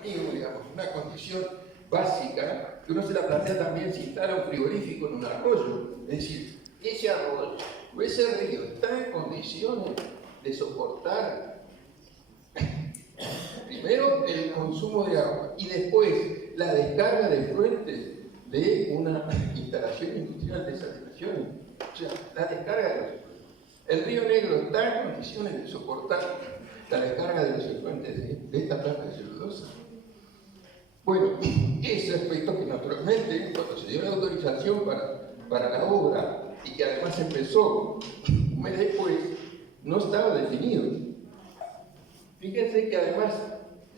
amigo, digamos, una condición básica, que uno se la plantea también si instala un frigorífico en un arroyo. Es decir, ese arroyo o ese río está en condiciones de soportar primero el consumo de agua y después la descarga de fuentes de una instalación industrial de desalinización. O sea, la descarga de los efluentes. El río Negro está en condiciones de soportar la descarga de los efluentes de esta planta de celulosa. Bueno, ese aspecto que naturalmente, cuando se dio la autorización para la obra, y que además empezó un mes después, no estaba definido. Fíjense que además,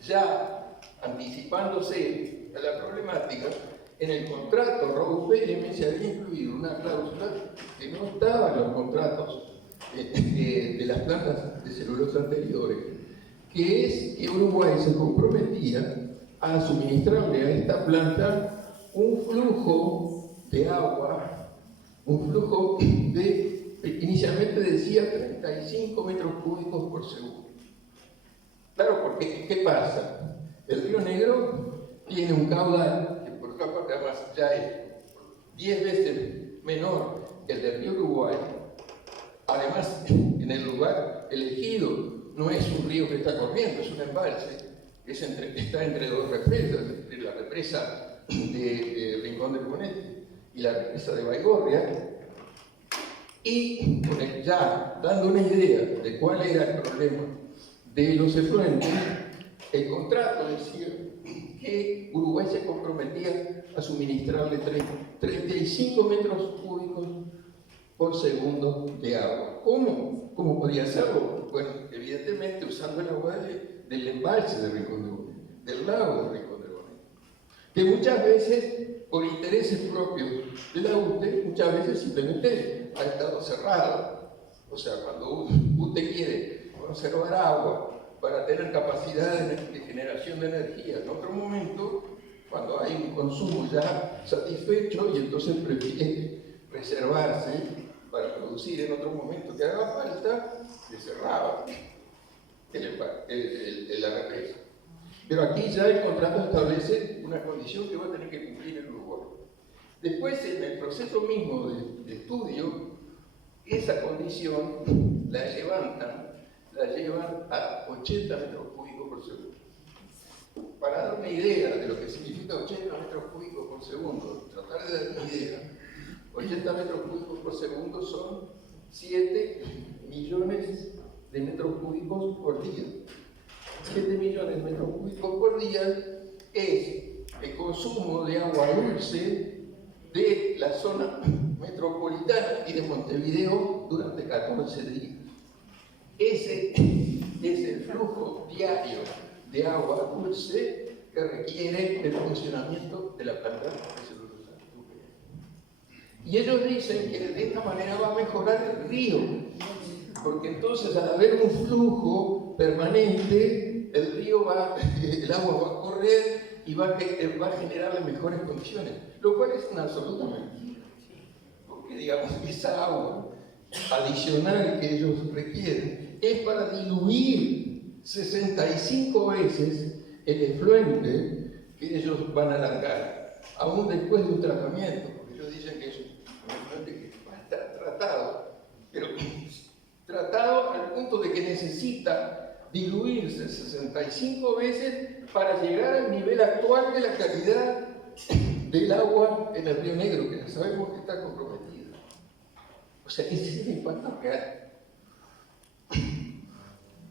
ya anticipándose a la problemática, en el contrato ROU-PM se había incluido una cláusula que no estaba en los contratos de las plantas de celulosa anteriores, que es que Uruguay se comprometía a suministrarle a esta planta un flujo de agua, un flujo de, inicialmente decía 35 metros cúbicos por segundo. Claro, porque ¿qué pasa? El río Negro tiene un caudal que por otra parte además ya es 10 veces menor que el del río Uruguay. Además, en el lugar elegido no es un río que está corriendo, es un embalse, está entre dos represas, entre la represa de Rincón del Bonete y la represa de Baigorria. Y ya dando una idea de cuál era el problema de los efluentes, el contrato decía que Uruguay se comprometía a suministrarle 35 metros cúbicos por segundo de agua. ¿Cómo? ¿Cómo podía hacerlo? Bueno, evidentemente usando el agua del embalse de Rincón del Bonete, del lago de Rincón del Bonete, que muchas veces, por intereses propios de la UTE, muchas veces simplemente ha estado cerrado. O sea, cuando UTE quiere conservar agua para tener capacidad de generación de energía en otro momento, cuando hay un consumo ya satisfecho, y entonces prefiere reservarse para producir en otro momento que haga falta, se cerraba la represa. Pero aquí ya el contrato establece una condición que va a tener que cumplir el Uruguay. Después, en el proceso mismo de estudio, esa condición la levantan, la llevan a 80 metros cúbicos por segundo. Para dar una idea de lo que significa 80 metros cúbicos por segundo, tratar de dar una idea, 80 metros cúbicos por segundo son 7 millones de metros cúbicos por día. 7 millones de metros cúbicos por día es el consumo de agua dulce de la zona metropolitana y de Montevideo durante 14 días. Ese es el flujo diario de agua dulce que requiere el funcionamiento de la planta de celulosa. Y ellos dicen que de esta manera va a mejorar el río, porque entonces al haber un flujo permanente, el agua va a correr y va a generar las mejores condiciones, lo cual es una absoluta mentira, porque digamos esa agua adicional que ellos requieren es para diluir 65 veces el efluente que ellos van a largar, aún después de un tratamiento, porque ellos dicen que es un efluente que va a estar tratado, pero tratado al punto de que necesita diluirse 65 veces para llegar al nivel actual de la calidad del agua en el Río Negro, que ya sabemos que está comprometida. O sea, ese es el impacto real.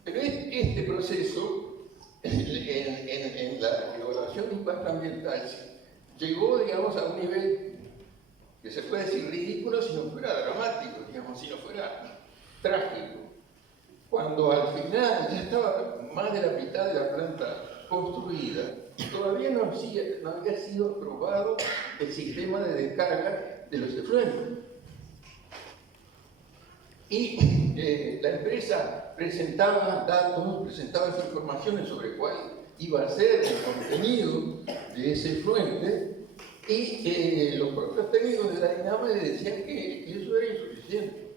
Pero este proceso, en la evaluación de impacto ambiental, llegó, digamos, a un nivel que se puede decir ridículo si no fuera dramático, digamos, si no fuera trágico. Cuando al final ya estaba más de la mitad de la planta construida, todavía no había sido aprobado el sistema de descarga de los efluentes. Y la empresa presentaba datos, presentaba informaciones sobre cuál iba a ser el contenido de ese efluente, y los propios técnicos de la DINAME decían que eso era insuficiente,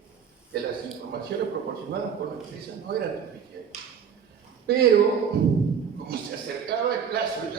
que las informaciones proporcionadas por la empresa no eran suficientes. Pero, como se acercaba el plazo ya.